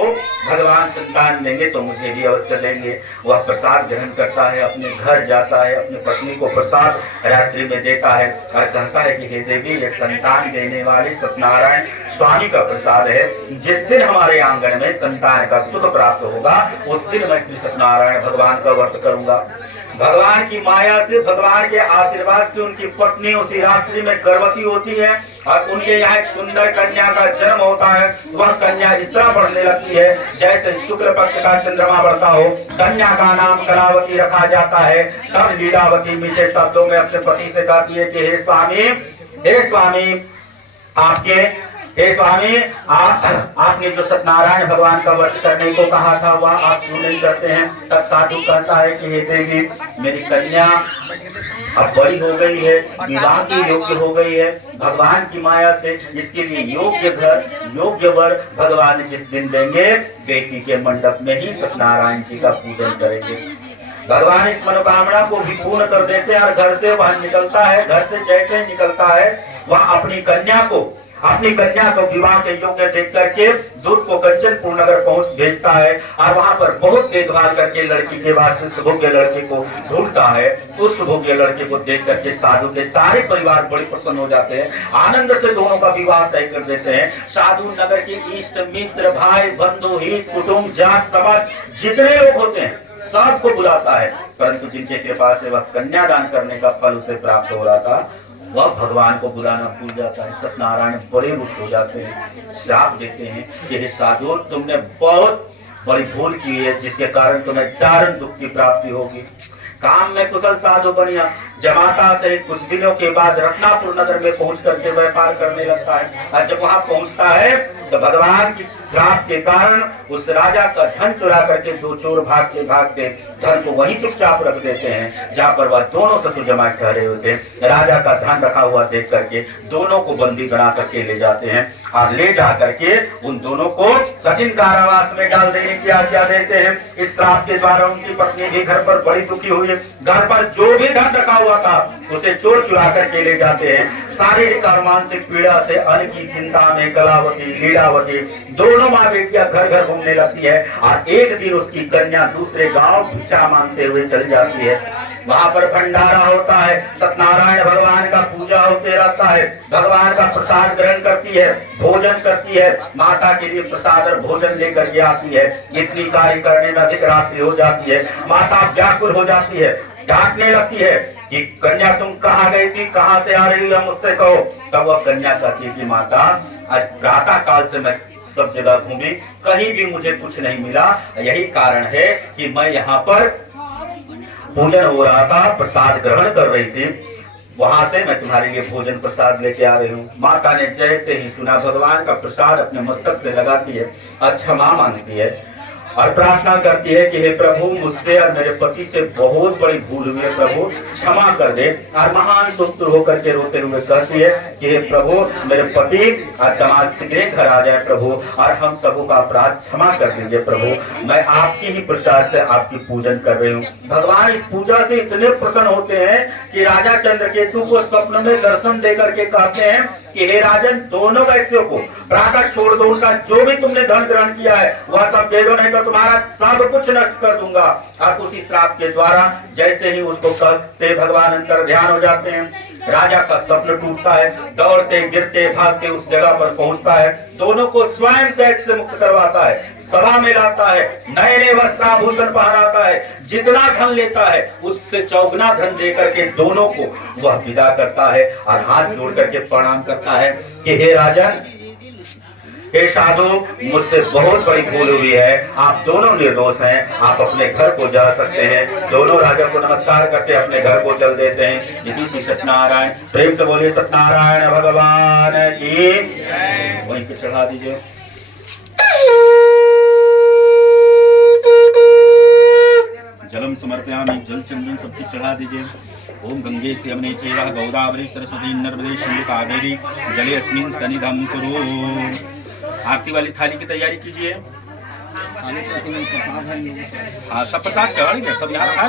को भगवान संतान देंगे तो मुझे भी अवश्य देंगे। वह प्रसाद ग्रहण करता है, अपने घर जाता है, अपनी पत्नी को प्रसाद रात्रि में देता है और कहता है कि हे देवी, ये संतान देने वाले सत्यनारायण स्वामी का प्रसाद है। जिस दिन हमारे आंगन में संतान का सुख प्राप्त होगा उस दिन मैं श्री सत्यनारायण भगवान का व्रत करूंगा। भगवान की माया से, भगवान के आशीर्वाद से उनकी पत्नी उसी रात्रि में गर्भवती होती है और उनके यहाँ एक सुंदर कन्या का जन्म होता है। वह कन्या इस तरह बढ़ने लगती है जैसे शुक्ल पक्ष का चंद्रमा बढ़ता हो। कन्या का नाम कलावती रखा जाता है। तब लीलावती मीठे शब्दों में अपने पति से कहती है कि हे स्वामी, हे स्वामी, आपने जो सत्यनारायण भगवान का व्रत करने को कहा था वह आप क्यों नहीं करते हैं। तब साधु कहता है कि हे देवी, मेरी कन्या अब बड़ी हो गई है, विवाह की योग्य हो गई है भगवान की माया से। इसके लिए योग्य घर, योग्य वर भगवान जिस दिन देंगे, बेटी के मंडप में ही सत्यनारायण जी का पूजन करेंगे। भगवान इस मनोकामना को भी पूर्ण कर देते हैं और घर से वह निकलता है। घर से जैसे ही निकलता है वह अपनी कन्या को विवाह के योग्य देख करके दूत को कंचनपुर नगर पहुंच भेजता है और वहां पर बहुत देखभाल करके लड़की के बाद सुभोग्य लड़के को ढूंढता है। उस सुभोग्य लड़के को देख करके साधु के सारे परिवार बड़े प्रसन्न हो जाते हैं। आनंद से दोनों का विवाह तय कर देते हैं। साधु नगर के इष्ट मित्र, भाई बंधु, हित कुटुंब, जात समाज जितने लोग होते हैं सबको बुलाता है, परंतु जिनके कृपा से वह कन्यादान करने का फल उसे प्राप्त हो रहा था वह भगवान को बुलाना भूल जाता है। सत्यनारायण बड़े रुष्ट हो जाते हैं, श्राप देते हैं कि हे साधु, तुमने बहुत बड़ी भूल की है जिसके कारण तुम्हें दारुण दुख की प्राप्ति होगी। काम में कुशल साधु बनिया जमाता से कुछ दिनों के बाद रत्नापुर नगर में पहुंच करके व्यापार करने लगता है और जब वहां पहुंचता है तो भगवान की श्राप के कारण उस राजा का धन चुरा करके दो चोर भागते धन को वहीं चुपचाप रख देते हैं जहाँ पर वह दोनों ससुर जमाए ठहरे होते हैं। राजा का धन रखा हुआ देख करके दोनों को बंदी बना करके ले जाते हैं और ले जा करके उन दोनों को कठिन कारावास में डाल देने की आज्ञा देते हैं। इस श्राप के द्वारा उनकी पत्नी भी घर पर बड़ी दुखी हुई है। घर पर जो भी धन रखा हुआ था उसे चोर चुरा करके ले जाते हैं। शारीरिक और मानसिक पीड़ा से अन्न की चिंता में कलावती, लीलावती दोनों माँ बेटियां घर घर घूमने लगती है और एक दिन उसकी कन्या दूसरे गांव भिक्षा मांगते हुए चली जाती है। वहां पर भंडारा होता है, सत्यनारायण भगवान का पूजा होते रहता है। भगवान का प्रसाद ग्रहण करती है, भोजन करती है, माता के लिए प्रसाद और भोजन लेकर के आती है। इतनी कार्य करने में अधिक रात्रि हो जाती है। माता व्याकुल हो जाती है, डांटने लगती है कि कन्या तुम कहाँ गई थी, कहाँ से आ रही हो, मुझसे कहो। तब वह कन्या कहती है कि माता, आज प्रातः काल से मैं सब जगह घूमी, कहीं भी मुझे कुछ नहीं मिला। यही कारण है कि मैं यहाँ पर पूजन हो रहा था, प्रसाद ग्रहण कर रही थी, वहां से मैं तुम्हारे लिए भोजन प्रसाद लेके आ रही हूँ। माता ने जैसे ही सुना भगवान का प्रसाद अपने मस्तक से लगाती है और क्षमा मांगती है और प्रार्थना करती है कि हे प्रभु, मुझसे और मेरे पति से बहुत बड़ी भूल हुई है, प्रभु क्षमा कर दे। और महान दुख होकर के रोते हुए कहती है कि हे प्रभु, मेरे पति और दामाद शीघ्र घर आ जाए प्रभु और हम सबों का अपराध क्षमा कर दीजिए प्रभु। मैं आपकी ही प्रसाद से आपकी पूजन कर रही हूँ। भगवान इस पूजा से इतने प्रसन्न होते हैं कि राजा चंद्रकेतु को स्वप्न में दर्शन दे करके कहते हैं कि हे राजन, दोनों वैश्यों को प्रातः छोड़ दो, उनका जो भी तुमने धन ग्रहण किया है वह सब दे दो, नहीं तो तुम्हारा सब कुछ नष्ट कर दूंगा। और उसी श्राप के द्वारा जैसे ही उसको कहते भगवान अंतर ध्यान हो जाते हैं। राजा का स्वप्न टूटता है, दौड़ते गिरते भागते उस जगह पर पहुंचता है, दोनों को स्वयं कैद से मुक्त करवाता है, सभा में लाता है, नए नए वस्त्राभूषण पहनाता है, जितना धन लेता है उससे चौगुना धन दे करके दोनों को वह विदा करता है और हाथ जोड़ करके प्रणाम करता है कि हे राजन, हे साधु, मुझसे बहुत बड़ी भूल हुई है, आप दोनों निर्दोष हैं, आप अपने घर को जा सकते हैं। दोनों राजा को नमस्कार करके अपने घर को चल देते हैं। इति श्री सत्यनारायण, प्रेम से बोलिए सत्यनारायण भगवान की। वहीं पे चढ़ा दीजिए। जलम समर्पयामि, जल चंदन सब चीज चढ़ा दीजिए। ओम गंगे यमुने चैव गोदावरी सरस्वती नर्मदे सिंधु कावेरी जले अस्मिन् सन्निधं कुरु। आरती वाली थाली की तैयारी कीजिए। हाँ, सब प्रसाद चढ़ गया, सब यहाँ रखा।